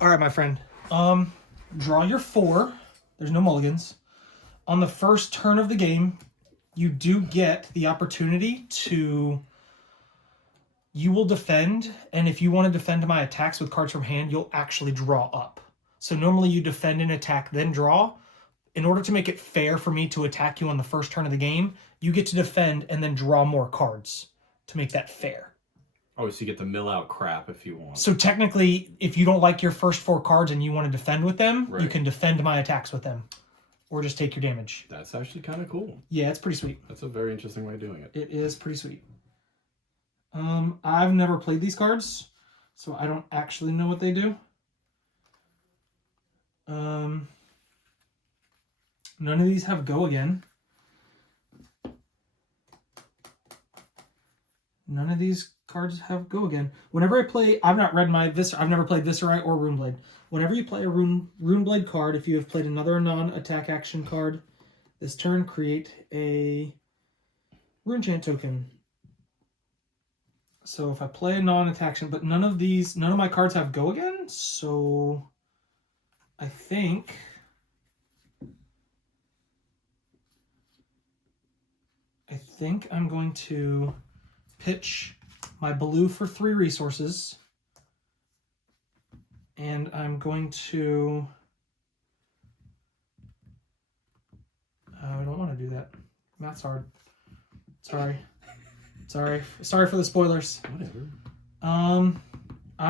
All right, my friend. Draw your 4. There's no mulligans. On the first turn of the game, you do get the opportunity to... You will defend, and if you want to defend my attacks with cards from hand, you'll actually draw up. So normally you defend an attack, then draw. In order to make it fair for me to attack you on the first turn of the game, you get to defend and then draw more cards to make that fair. Oh, so you get to mill out crap if you want. So technically, if you don't like your first 4 cards and you want to defend with them, you can defend my attacks with them. Or just take your damage. That's actually kind of cool. Yeah, it's pretty sweet. That's a very interesting way of doing it. It is pretty sweet. I've never played these cards, so I don't actually know what they do. None of these have go again. None of these cards have go again. Whenever I play, I've never played Viserai or Runeblade. Whenever you play a Runeblade card, if you have played another non-attack action card this turn, create a Rune Chant token. So if I play a non-attack action, but none of my cards have go again, so I think I'm going to pitch my blue for 3 resources, and I'm going to... I don't want to do that. Math's hard. Sorry for the spoilers. Whatever. I'm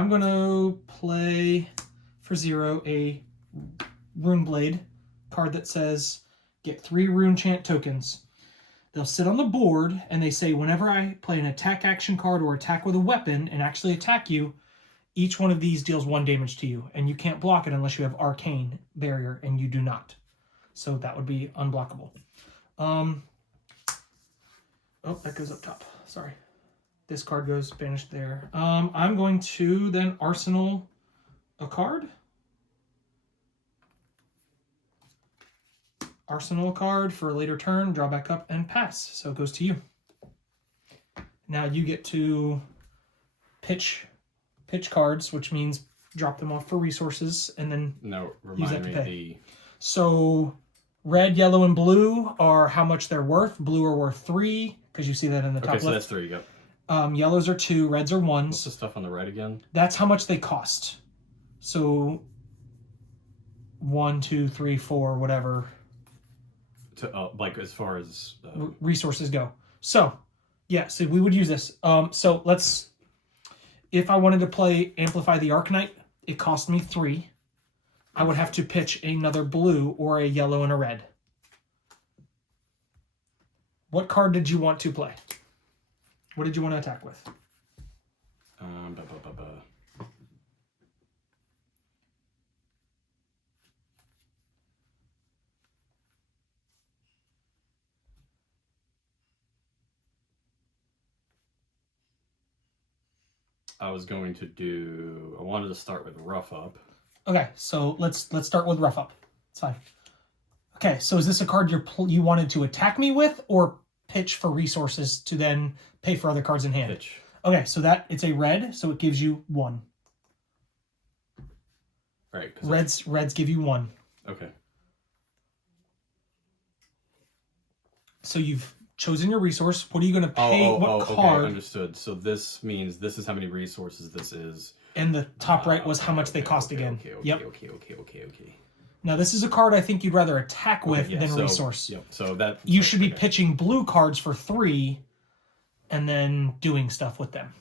going to play for 0 a Runeblade card that says get 3 Rune Chant tokens. They'll sit on the board, and they say whenever I play an attack action card or attack with a weapon and actually attack you, each one of these deals 1 damage to you, and you can't block it unless you have Arcane Barrier, and you do not. So that would be unblockable. Oh, that goes up top. Sorry. This card goes banished there. I'm going to then Arsenal a card. Arsenal a card for a later turn, draw back up, and pass. So it goes to you. Now you get to pitch cards, which means drop them off for resources, and then use that to pay. So red, yellow, and blue are how much they're worth. Blue are worth 3, because you see that in the top left. Okay, so that's 3, yep. Yellows are 2, reds are 1s. What's the stuff on the right again? That's how much they cost. So 1, 2, 3, 4, whatever. To like as far as resources go. So yeah, so we would use this. So let's, if I wanted to play Amplify the Arcanite, it cost me 3. I would have to pitch another blue or a yellow and a red. What card did you want to play? What did you want to attack with? I wanted to start with Rough Up. Okay, so let's start with Rough Up. It's fine. Okay, so is this a card you wanted to attack me with, or pitch for resources to then pay for other cards in hand? Pitch. Okay, so it's a red, so it gives you 1. Right. Reds give you 1. Okay. So you've chosen your resource. What are you going to pay? What card? Okay, understood. So this means this is how many resources this is. And the top right was how much they cost again. Okay. Now this is a card I think you'd rather attack with than resource. Yep. So that you should be pitching blue cards for 3, and then doing stuff with them.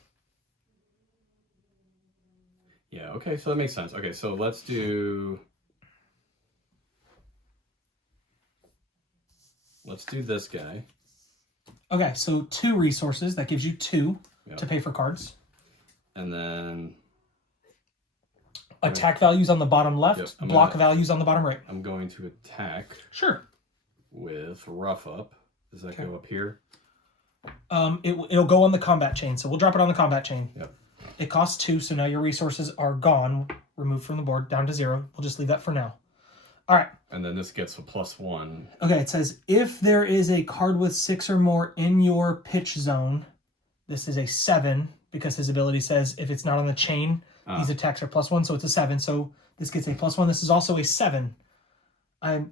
Yeah. Okay. So that makes sense. Okay. So let's do this guy. Okay, so 2 resources. That gives you 2 to pay for cards. And then attack values on the bottom left, block values on the bottom right. I'm going to attack. Sure. With Rough Up. Does that go up here? It'll go on the combat chain, so we'll drop it on the combat chain. Yep. It costs 2, so now your resources are gone, removed from the board, down to 0. We'll just leave that for now. All right. And then this gets a +1. Okay, it says, if there is a card with 6 or more in your pitch zone, this is a 7, because his ability says if it's not on the chain, These attacks are +1, so it's a 7. So this gets a +1. This is also a 7.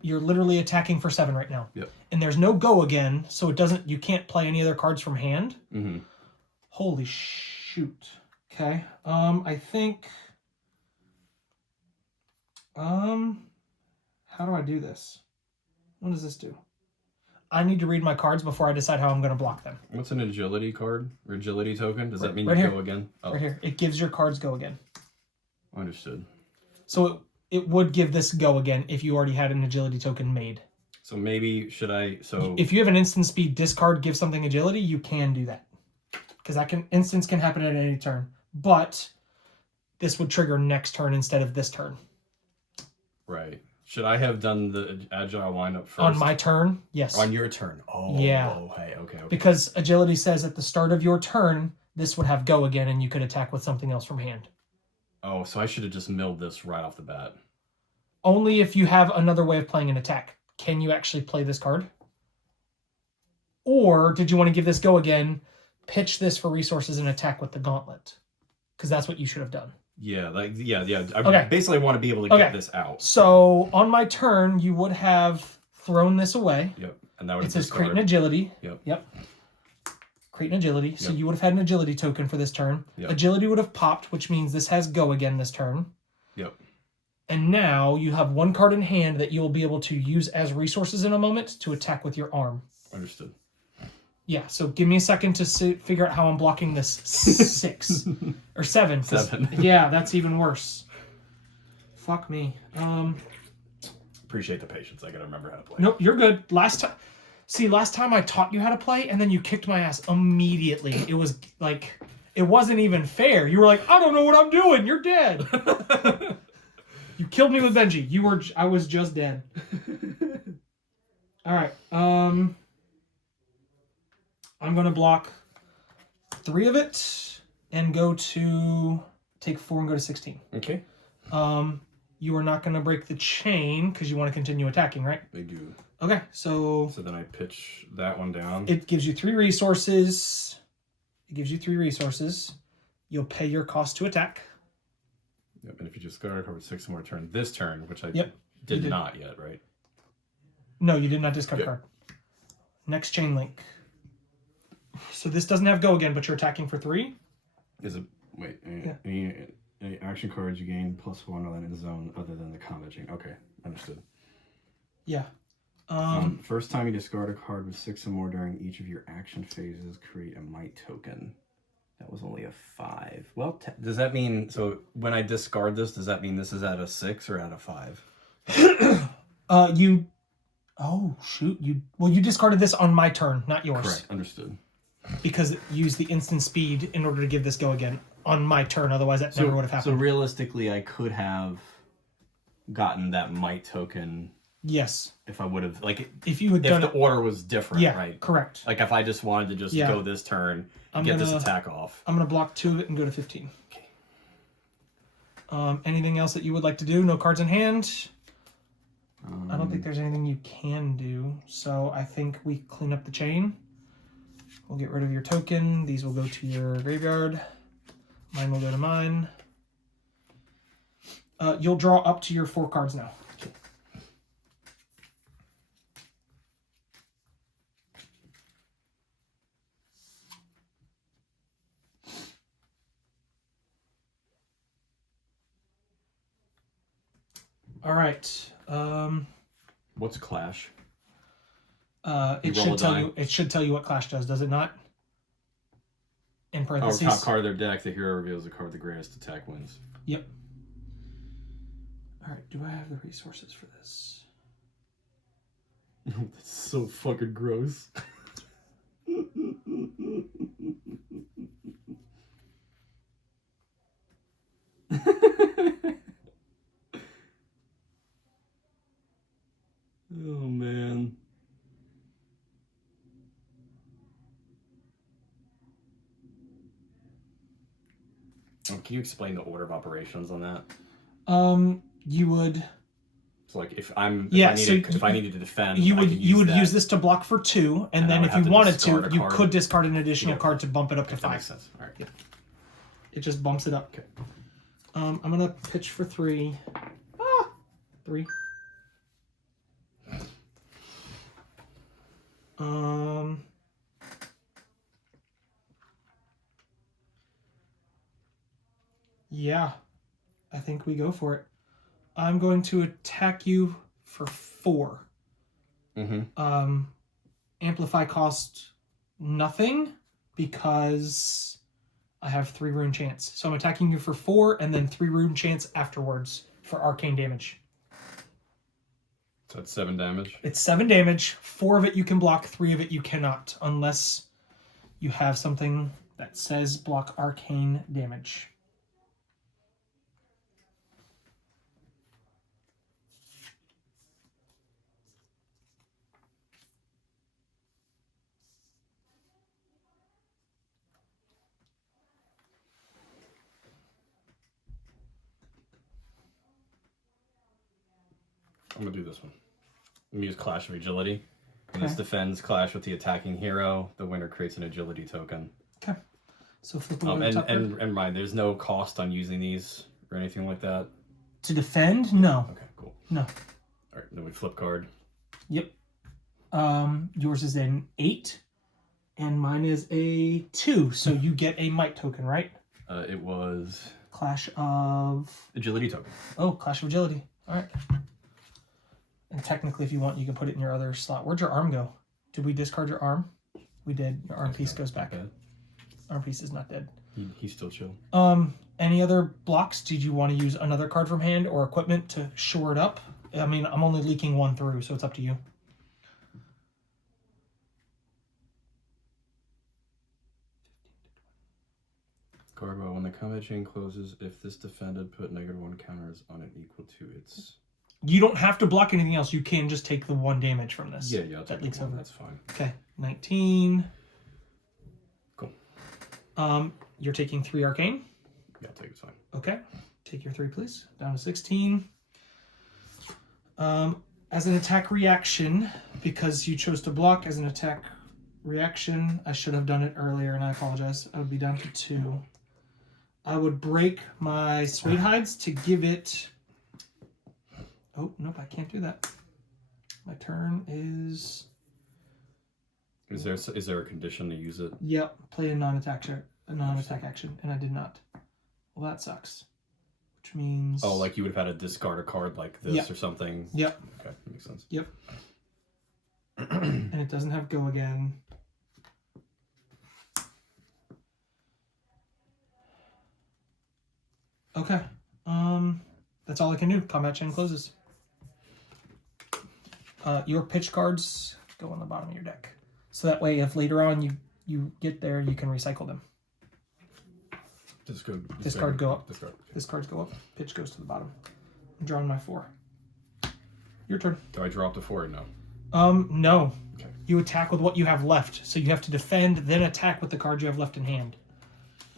You're literally attacking for 7 right now. Yep. And there's no go again, so it doesn't. You can't play any other cards from hand. Mm-hmm. Holy shoot. Okay. I think. How do I do this? What does this do? I need to read my cards before I decide how I'm going to block them. What's an agility card? Or agility token? Does that mean right you here. go again? Oh. Right here. It gives your cards go again. Understood. So it would give this go again if you already had an agility token made. So maybe should I... So if you have an instant speed discard, give something agility, you can do that. Because instance can happen at any turn. But this would trigger next turn instead of this turn. Right. Should I have done the agile windup first? On my turn, yes. On your turn. Oh, yeah. Hey, okay. Because agility says at the start of your turn, this would have go again, and you could attack with something else from hand. Oh, so I should have just milled this right off the bat. Only if you have another way of playing an attack. Can you actually play this card? Or did you want to give this go again, pitch this for resources and attack with the gauntlet? Because that's what you should have done. Yeah, I basically want to be able to get this out. So on my turn, you would have thrown this away. Yep, and that would. It says create an agility. Yep. Create an agility. So you would have had an agility token for this turn. Yep. Agility would have popped, which means this has go again this turn. Yep. And now you have one card in hand that you will be able to use as resources in a moment to attack with your arm. Understood. Yeah, so give me a second to figure out how I'm blocking this 6 or 7. 7. Yeah, that's even worse. Fuck me. Appreciate the patience. I gotta remember how to play. Nope, you're good. Last time I taught you how to play, and then you kicked my ass immediately. It was like, it wasn't even fair. You were like, I don't know what I'm doing. You're dead. You killed me with Benji. I was just dead. All right. I'm going to block 3 of it and take 4 and go to 16. Okay. You are not going to break the chain because you want to continue attacking, right? They do. Okay, so then I pitch that one down. It gives you 3 resources. You'll pay your cost to attack. Yep, and if you just go cover 6 more turn this turn, which I did not yet, right? No, you did not discard a card. Next chain link. So this doesn't have go again, but you're attacking for 3. Is it... Wait. Any action cards you gain +1 while in the zone other than the combat chain. Okay, understood. Yeah. First time you discard a card with 6 or more during each of your action phases, create a might token. That was only a 5. Well, does that mean... So when I discard this, does that mean this is at a 6 or at a 5? Oh, shoot. You discarded this on my turn, not yours. Correct, understood. Because it used the instant speed in order to give this go again on my turn. Otherwise, that never would have happened. So realistically, I could have gotten that might token. Yes. If I would have, if you had done the order was different, right? Correct. Like if I just wanted to just go this turn, get this attack off. I'm going to block 2 of it and go to 15. Okay. Anything else that you would like to do? No cards in hand? I don't think there's anything you can do. So I think we clean up the chain. We'll get rid of your token. These will go to your graveyard. Mine will go to mine. You'll draw up to your 4 cards now. Okay. All right. What's Clash? It should tell you what Clash does it not? In parentheses. Top card of their deck, the hero reveals the card with the greatest attack wins. Yep. All right, do I have the resources for this? That's so fucking gross. Oh, man. Can you explain the order of operations on that? You would. So like if I needed to defend, you would use this to block for 2, and then if you wanted to, you could discard an additional card to bump it up to 5. That makes sense. All right. Yeah. It just bumps it up. Okay. I'm gonna pitch for 3. 3. Yeah, I think we go for it. I'm going to attack you for 4. Mm-hmm. Amplify cost nothing because I have 3 rune chance. So I'm attacking you for 4 and then 3 rune chance afterwards for arcane damage. So it's 7 damage. It's 7 damage. 4 of it you can block, 3 of it you cannot, unless you have something that says block arcane damage. I'm gonna do this one. I'm gonna use Clash of Agility. When Okay. this defends clash with the attacking hero, the winner creates an agility token. Okay. So flip over the top card. And mind, there's no cost on using these or anything like that. To defend? No. Okay, cool. No. All right, then we flip card. Yep. Yours is an 8, and mine is a 2. So you get a might token, right? It was Clash of... agility token. Oh, Clash of Agility. All right. And technically, if you want, you can put it in your other slot. Where'd your arm go? Did we discard your arm? We did. Your arm piece goes back. Bad. Arm piece is not dead. He's still chill. Any other blocks? Did you want to use another card from hand or equipment to shore it up? I mean, I'm only leaking 1 through, so it's up to you. Card when the combat chain closes, if this defended put -1 counters on it equal to its. You don't have to block anything else. You can just take the 1 damage from this. Yeah, I'll that take leaks one. over. That's fine. Okay, 19. Cool. You're taking 3 arcane. Yeah, I'll take it. It's fine. Okay, take your 3, please. Down to 16. As an attack reaction, because you chose to block as an attack reaction, I should have done it earlier, and I apologize. I would be down to 2. I would break my suede hides to give it... Oh, nope, I can't do that. My turn is... Is there a condition to use it? Yep, play a non-attack action, and I did not. Well, that sucks. Which means... Oh, like you would have had to discard a card like this Yep. or something? Yep. Okay, that makes sense. Yep. And it doesn't have go again. Okay. That's all I can do. Combat chain closes. Your pitch cards go on the bottom of your deck. So that way, if later on you get there, you can recycle them. Discard go up. Discard. This cards go up. Pitch goes to the bottom. I'm drawing my 4. Your turn. Do I draw up to 4 or no? No. Okay. You attack with what you have left. So you have to defend, then attack with the cards you have left in hand.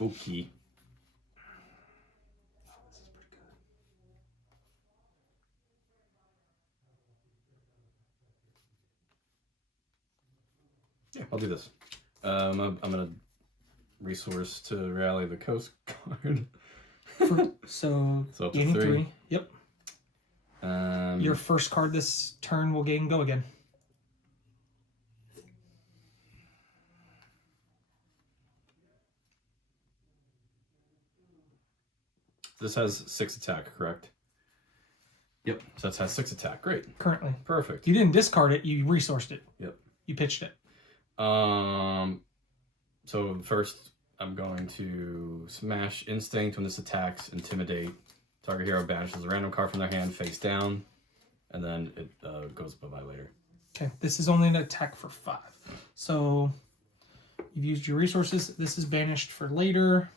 Okay. Yeah, I'll do this. I'm gonna resource to rally the Coast Guard. So up to gaining 3. 3. Yep. Um, Your first card this turn will gain go again. This has 6 attack, correct? Yep. So that has 6 attack. Great. Currently. Perfect. You didn't discard it, you resourced it. Yep. You pitched it. So first I'm going to smash Instinct when this attacks, Intimidate. Target hero banishes a random card from their hand face down, and then it goes bye-bye later. Okay, this is only an attack for 5. So you've used your resources. This is banished for later.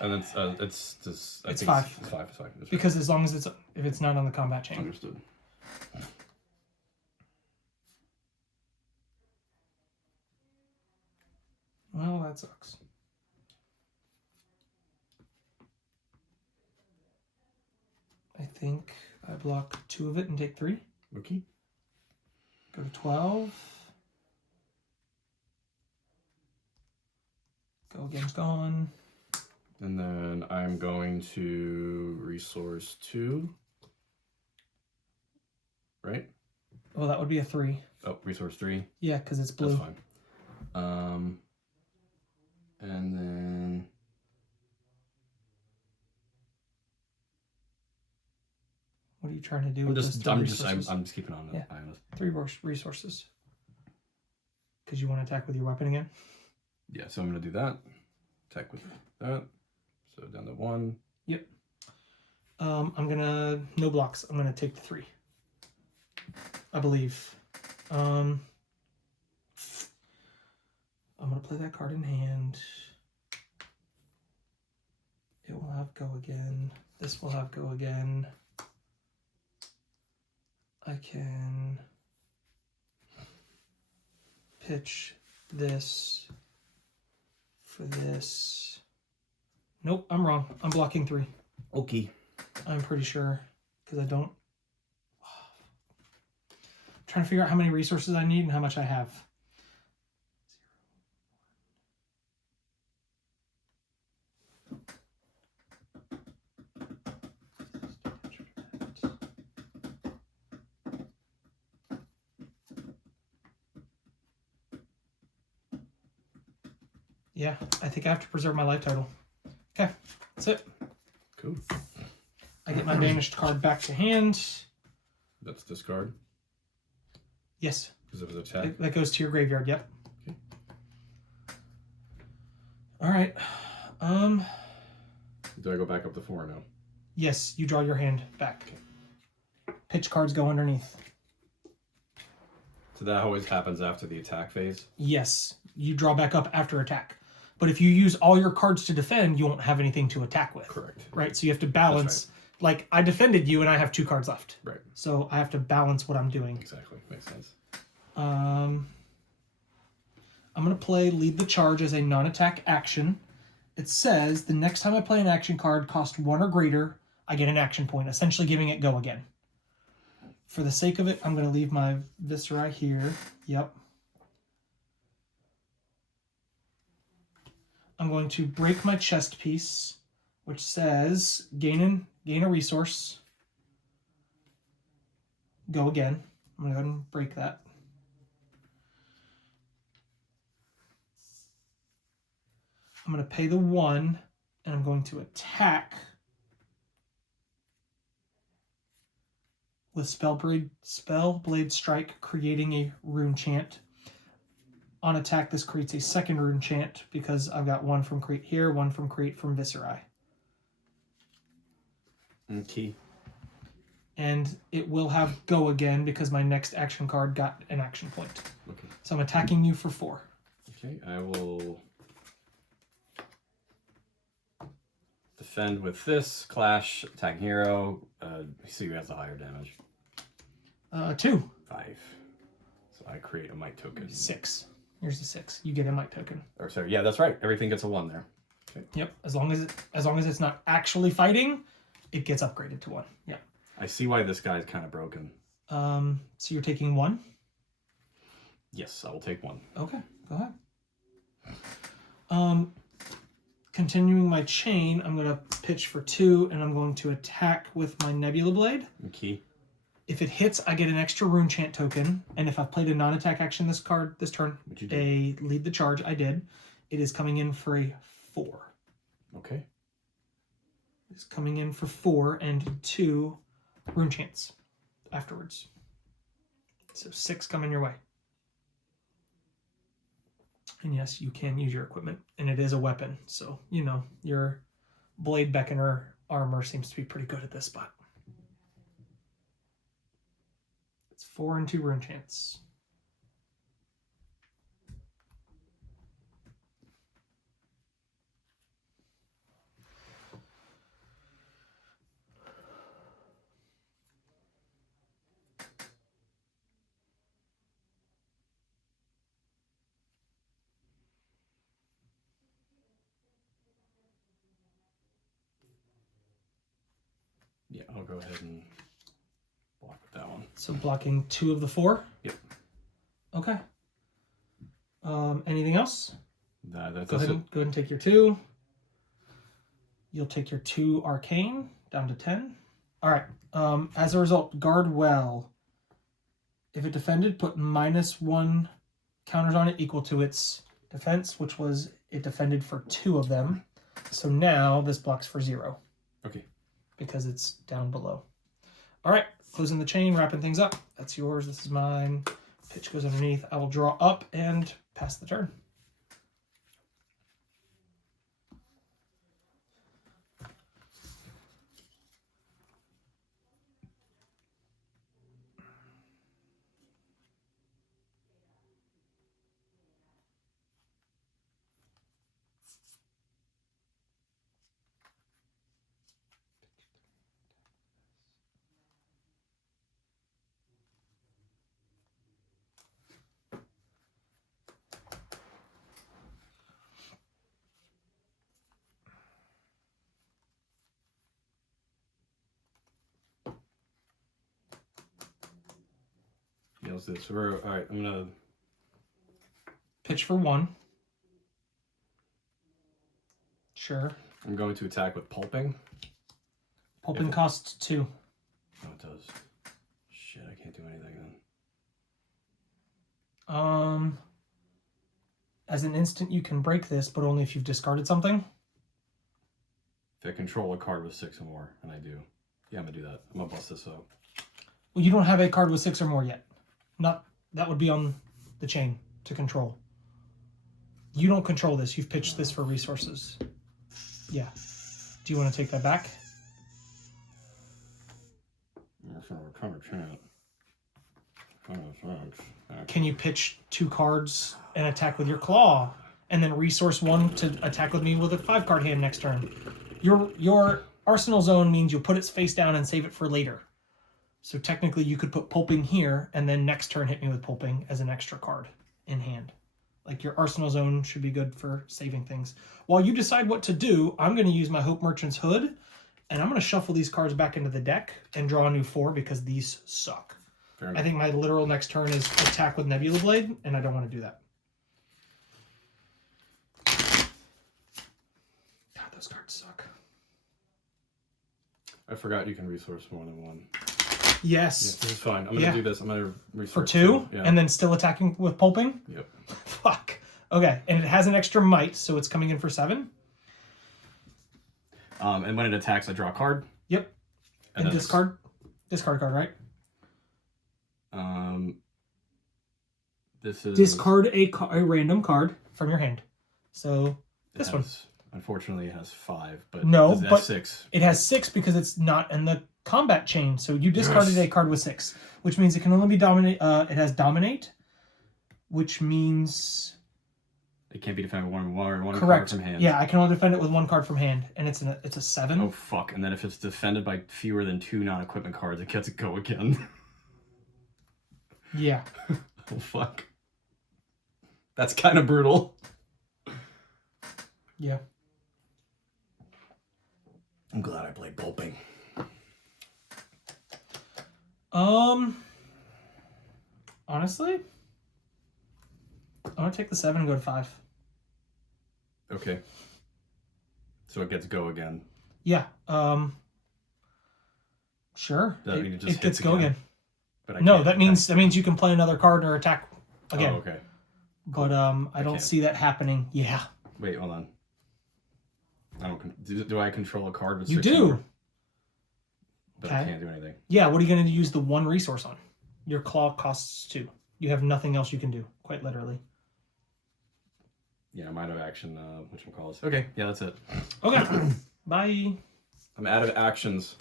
And then it's just... It's 5. It's 5. It's 5. That's right. Because as long as if it's not on the combat chain. Understood. Well, that sucks. I think I block 2 of it and take 3. Okay. Go to 12. Go again's gone. And then I'm going to resource 2. Right? Well, that would be a 3. Oh, resource 3. Yeah, because it's blue. That's fine. And then What are you trying to do I'm with just those 3 resources? I'm just keeping on it. Yeah. I honest. 3 resources. Because you want to attack with your weapon again? Yeah, so I'm gonna do that. Attack with that. So down to 1. Yep. I'm gonna no blocks. I'm gonna take the 3. I believe. I'm gonna play that card in hand. It will have go again. This will have go again. I can pitch this for this. Nope, I'm wrong. I'm blocking 3. Okay. I'm pretty sure because I don't. I'm trying to figure out how many resources I need and how much I have. Yeah, I think I have to preserve my life total. Okay, that's it. Cool. I get my banished card back to hand. That's discard. Yes. Because of his attack. That goes to your graveyard, yep. Okay. Alright. Do I go back up to 4 now? Yes, you draw your hand back. Pitch cards go underneath. So that always happens after the attack phase? Yes, you draw back up after attack. But if you use all your cards to defend, you won't have anything to attack with. Correct. Right, so you have to balance. Like, I defended you and I have 2 cards left. Right. So I have to balance what I'm doing. Exactly. Makes sense. I'm going to play Lead the Charge as a non-attack action. It says, the next time I play an action card cost 1 or greater, I get an action point, essentially giving it go again. For the sake of it, I'm going to leave my Viserai here. Yep. I'm going to break my chest piece, which says, gain a resource. Go again. I'm going to go ahead and break that. I'm going to pay the 1, and I'm going to attack with Spellblade Strike, creating a rune chant. On attack, this creates a second rune chant because I've got 1 from create here, 1 from create from Viserai. Okay. And it will have go again because my next action card got an action point. Okay. So I'm attacking you for 4. Okay, I will defend with this. Clash, attacking hero. See who has the higher damage. 2. 5. So I create a might token. 6. Here's the 6. You get a might token. Or sorry, yeah, that's right. Everything gets a 1 there. Okay. Yep. As long as it's not actually fighting, it gets upgraded to 1. Yeah. I see why this guy's kind of broken. So you're taking 1? Yes, I will take 1. Okay, go ahead. Continuing my chain, I'm going to pitch for 2, and I'm going to attack with my Nebula Blade. Okay. If it hits, I get an extra rune chant token, and if I've played a non-attack action this turn, Which you did. a lead the charge, I did. It is coming in for a 4. Okay. It's coming in for 4 and 2 rune chants afterwards. So 6 coming your way. And yes, you can use your equipment, and it is a weapon. So, you know, your Blade Beckoner armor seems to be pretty good at this spot. It's 4 and 2 rune chants. Yeah, I'll go ahead and block with that one. So blocking 2 of the 4? Yep. Okay. Anything else? That's Go ahead it. and take your 2. You'll take your 2 arcane down to 10. All right. As a result, guard well. If it defended, put -1 counters on it equal to its defense, which was it defended for 2 of them. So now this blocks for 0. Okay. Because it's down below. All right. Closing the chain, wrapping things up. That's yours. This is mine. Pitch goes underneath. I will draw up and pass the turn. Yeah, let's do this. All right, I'm gonna Pitch for 1. Sure. I'm going to attack with pulping. Pulping costs 2. Oh, it does. Shit, I can't do anything then. As an instant, you can break this, but only if you've discarded something. If I control a card with 6 or more, and I do, yeah, I'm gonna do that. I'm gonna bust this up. Well, you don't have a card with 6 or more yet. That would be on the chain to control. You don't control this. You've pitched this for resources. Yeah. Do you want to take that back? Can you pitch 2 cards and attack with your claw, and then resource 1 to attack with me with a 5-card hand next turn? Your arsenal zone means you'll put its face down and save it for later. So technically, you could put pulping here, and then next turn hit me with pulping as an extra card in hand. Like, your arsenal zone should be good for saving things. While you decide what to do, I'm going to use my Hope Merchant's Hood, and I'm going to shuffle these cards back into the deck and draw a new 4 because these suck. I think my literal next turn is attack with Nebula Blade, and I don't want to do that. God, those cards suck. I forgot you can resource more than 1. Yes. Yeah, this is fine. I'm going to do this. I'm going to resource for 2, and then still attacking with pulping? Yep. Fuck. Okay, and it has an extra might, so it's coming in for 7? And when it attacks, I draw a card. Yep. And discard a card, right? This is... Discard a random card from your hand. So, this one. Unfortunately, it has 5, but no, it but has 6. It has 6 because it's not in the combat chain. So you discarded a card with 6, which means it can only be dominate. It has dominate, which means it can't be defended with one correct. Card from hand. Yeah, I can only defend it with 1 card from hand, and it's a 7. Oh fuck! And then if it's defended by fewer than 2 non-equipment cards, it gets to go again. Yeah. Oh fuck! That's kind of brutal. Yeah. I'm glad I played pulping. Honestly, I want to take the 7 and go to 5. Okay. So it gets go again. Yeah. Sure. Does that mean it just hits gets go again. But that means you can play another card or attack again. Oh, okay. But I don't see that happening. Yeah. Wait, hold on. I don't. Do I control a card with 6? You do. But I can't do anything. Yeah. What are you going to use the 1 resource on? Your claw costs 2. You have nothing else you can do. Quite literally. Yeah, I'm out of action. Whatchamacallit. Okay. Yeah, that's it. Okay. Bye. I'm out of actions.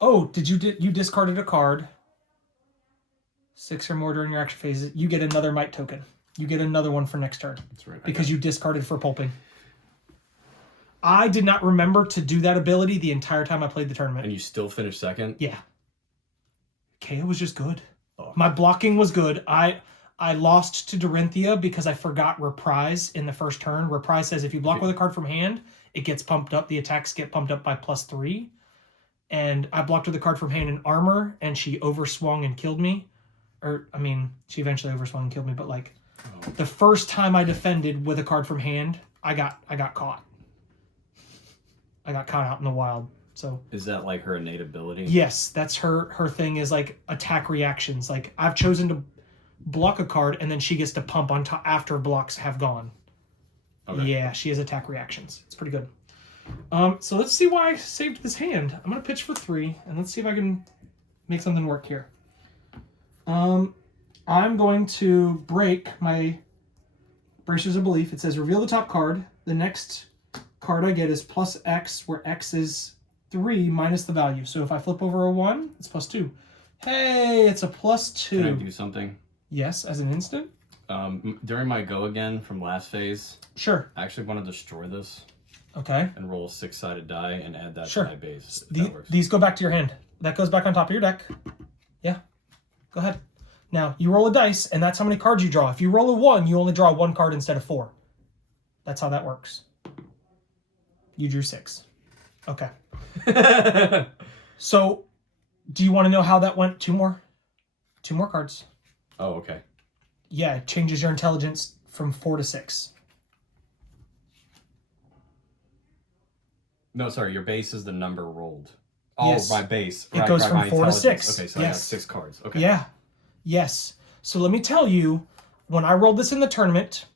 Oh, you discarded a card 6 or more during your action phase? You get another might token. You get another one for next turn. That's right. Because you discarded for pulping. I did not remember to do that ability the entire time I played the tournament. And you still finished second? Yeah. Kayo was just good. My blocking was good. I lost to Dorinthia because I forgot Reprise in the first turn. Reprise says if you block with a card from hand, it gets pumped up. The attacks get pumped up by +3. And I blocked with a card from hand in armor, and she overswung and killed me. She eventually overswung and killed me, but the first time I defended with a card from hand, I got caught. I got caught out in the wild. So Is that like her innate ability? yes, that's her thing is like attack reactions. Like I've chosen to block a card and then she gets to pump on top after blocks have gone. Okay. Yeah, she has attack reactions. It's pretty good. So let's see why I saved this hand. I'm gonna pitch for 3 and let's see if I can make something work here. I'm going to break my Bracers of Belief. It says reveal the top card. The next card I get is plus X, where X is 3 minus the value. So if I flip over a 1, it's plus 2. Hey, it's a plus 2. Can I do something? Yes, as an instant. During my go again from last phase, sure. I actually want to destroy this. Okay. And roll a 6-sided die and add that sure. to my base. These go back to your hand. That goes back on top of your deck. Yeah. Go ahead. Now, you roll a dice, and that's how many cards you draw. If you roll a 1, you only draw 1 card instead of 4. That's how that works. You drew 6. Okay. So, do you want to know how that went? 2 more? 2 more cards. Oh, okay. Yeah, it changes your intelligence from 4 to 6. No, sorry, your base is the number rolled. Oh, yes. my base. It goes from 4 to 6. Okay, so yes. I got 6 cards. Okay. Yeah. Yes. So let me tell you, when I rolled this in the tournament,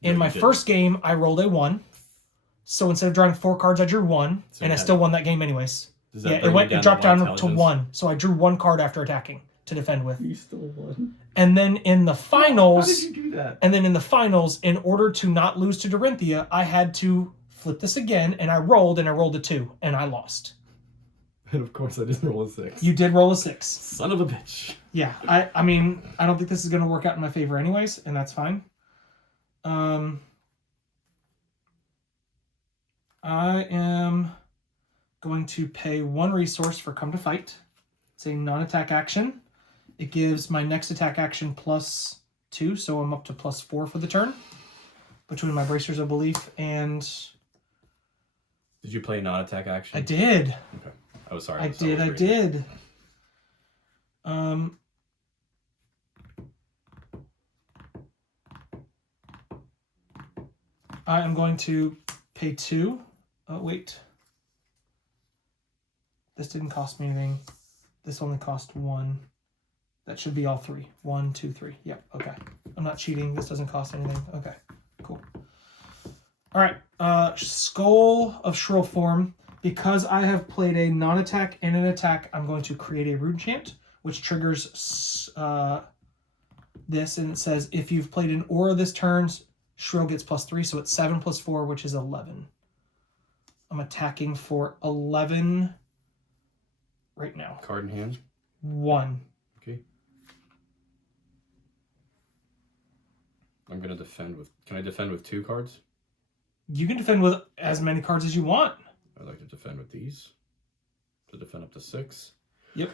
in my first game, I rolled a 1. So instead of drawing 4 cards, I drew 1, so and I still won that game anyways. Yeah, it dropped down to 1. So I drew 1 card after attacking to defend with. You still won. And then in the finals, how did you do that? And then in the finals, in order to not lose to Dorinthia, I had to flip this again, and I rolled a 2, and I lost. And of course, I didn't roll a 6. You did roll a 6. Son of a bitch. Yeah, I mean, I don't think this is going to work out in my favor anyways, and that's fine. I am going to pay 1 resource for Come to Fight. It's a non-attack action. It gives my next attack action plus 2, so I'm up to plus 4 for the turn. Between my Bracers of Belief and... Did you play non-attack action? I did. Okay. Oh, sorry. I did. I am going to pay 2. Oh, wait. This didn't cost me anything. This only cost 1. That should be all 3. 1, 2, 3. Yep, okay. I'm not cheating. This doesn't cost anything. Okay, cool. All right. Skull of Shrill Form. Because I have played a non-attack and an attack, I'm going to create a rune chant, which triggers this, and it says, if you've played an aura this turn, Shrill gets plus 3, so it's 7 plus 4, which is 11. I'm attacking for 11 right now. Card in hand? 1. Okay. I'm going to defend with... Can I defend with 2 cards? You can defend with as many cards as you want. I'd like to defend with these. To defend up to 6. Yep.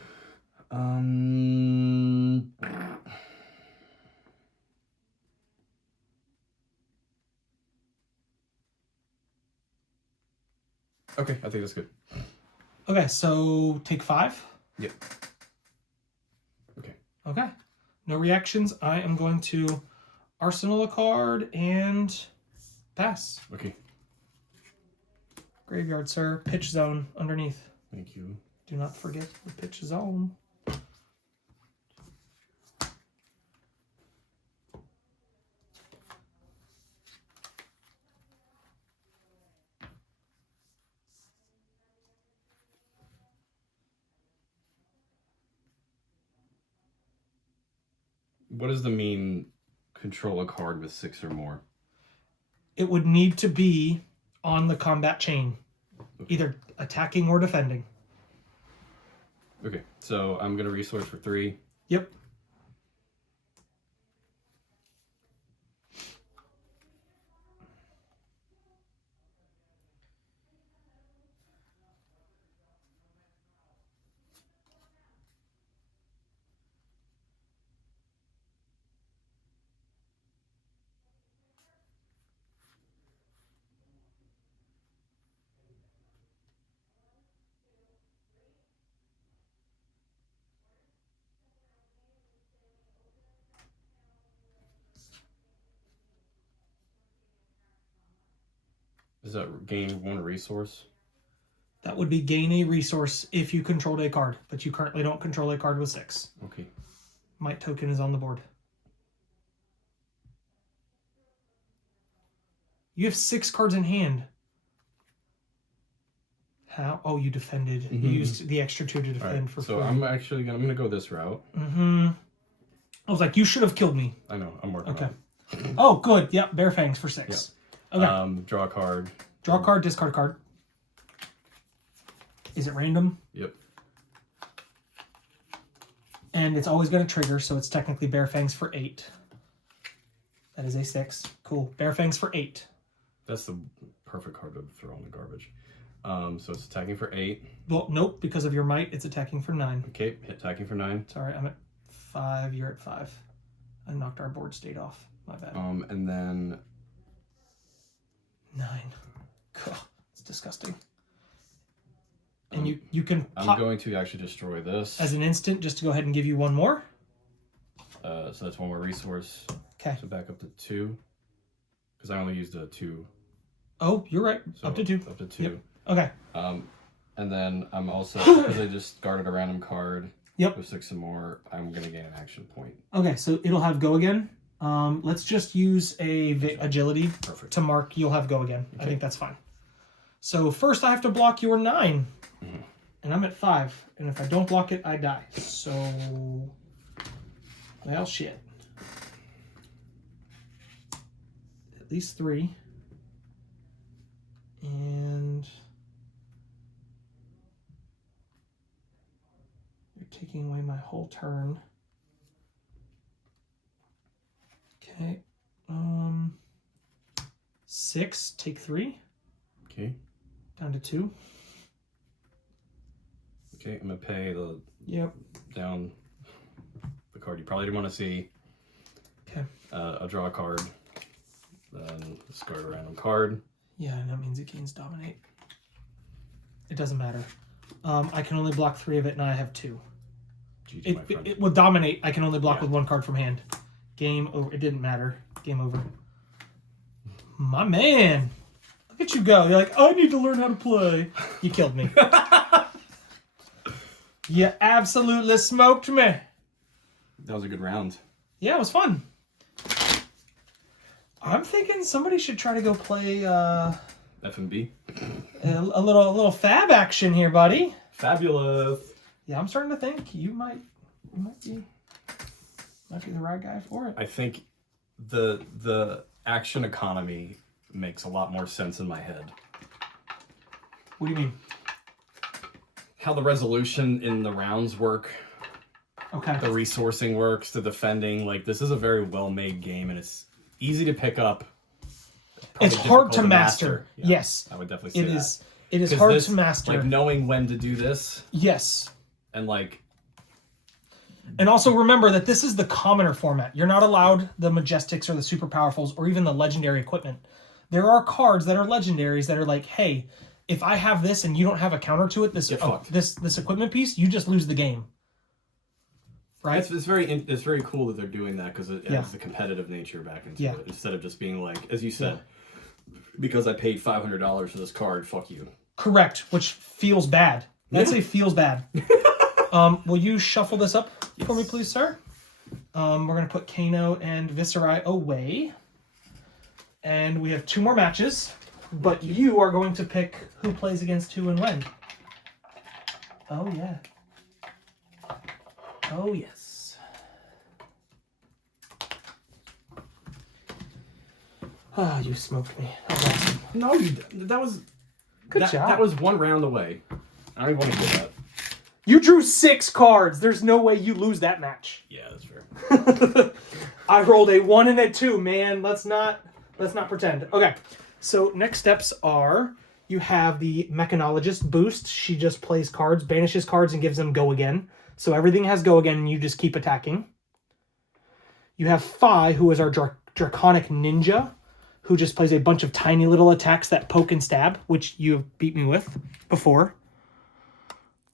Okay, I think that's good. Okay, so take 5. Yep. Okay. Okay. No reactions. I am going to arsenal a card and pass. Okay. Graveyard, sir. Pitch zone underneath. Thank you. Do not forget the pitch zone. What does the mean control a card with 6 or more? It would need to be on the combat chain. Okay. Either attacking or defending. Okay, so I'm going to resource for 3. Yep. Is that gain 1 resource? That would be gain a resource if you controlled a card, but you currently don't control a card with 6. Okay. Might token is on the board. You have 6 cards in hand. How? Oh, you defended. Mm-hmm. You used the extra 2 to defend right. for so free. I'm gonna go this route. Mm-hmm. I was like, you should have killed me. I know. I'm working. Okay. Oh, good. Yep. Bare Fangs for 6. Yep. Okay. Draw a card. Draw a card. Discard a card. Is it random? Yep. And it's always going to trigger, so it's technically Bare Fangs for 8. That is a 6. Cool. Bare Fangs for 8. That's the perfect card to throw in the garbage. So it's attacking for 8. Well, nope. Because of your might, it's attacking for 9. Okay, attacking for 9. Sorry, I'm at 5. You're at 5. I knocked our board state off. My bad. And then 9. God, it's disgusting. And you can pop I'm going to actually destroy this. as an instant just to go ahead and give you one more. So that's one more resource. Okay. So back up to 2. Because I only used a 2. Oh, you're right. So up to 2. Up to 2. Yep. Okay. And then I'm also, because I just guarded a random card with 6 and more, I'm going to gain an action point. Okay, so it'll have go again. Let's just use agility to mark you'll have go again. Okay. I think that's fine. So first I have to block your 9. Mm-hmm. And I'm at 5. And if I don't block it, I die. So, well, shit. At least 3. And you're taking away my whole turn. Okay. 6, take 3. Okay. Down to 2. Okay, I'm gonna pay the down the card you probably didn't want to see. Okay. I'll draw a card. Then discard a random card. Yeah, and that means it gains dominate. It doesn't matter. I can only block 3 of it, and I have 2. GG, my friend. It will dominate. I can only block with 1 card from hand. Game over. It didn't matter. Game over. My man. Look at you go. You're like, I need to learn how to play. You killed me. You absolutely smoked me. That was a good round. Yeah, it was fun. I'm thinking somebody should try to go play F&B. a little fab action here, buddy. Fabulous. Yeah, I'm starting to think you might be the right guy for it. I think the action economy makes a lot more sense in my head. What do you mean? How the resolution in the rounds work. Okay. The resourcing works, the defending. Like, this is a very well-made game, and it's easy to pick up. It's hard to master. Yeah, yes. I would definitely say that. It is hard to master. Like, knowing when to do this. Yes. And, like... And also remember that this is the commoner format. You're not allowed the Majestics or the Super Powerfuls or even the legendary equipment. There are cards that are legendaries that are like, hey, if I have this and you don't have a counter to it, this equipment piece, you just lose the game. Right? It's very cool that they're doing that because it adds the competitive nature back into it instead of just being like, as you said, because I paid $500 for this card, fuck you. Correct, which feels bad. I'd say feels bad. Will you shuffle this up for me, please, sir? We're going to put Kayo and Viserai away. And we have 2 more matches, but you are going to pick who plays against who and when. Oh, yeah. Oh, yes. Ah, you smoked me. Oh, awesome. No, you didn't. That was... Good job. That was 1 round away. I don't even want to do that. You drew 6 cards. There's no way you lose that match. Yeah, that's fair. I rolled a 1 and a 2, man. Let's not pretend. Okay. So next steps are you have the Mechanologist boost. She just plays cards, banishes cards, and gives them go again. So everything has go again, and you just keep attacking. You have Fi, who is our Draconic Ninja, who just plays a bunch of tiny little attacks that poke and stab, which you have beat me with before.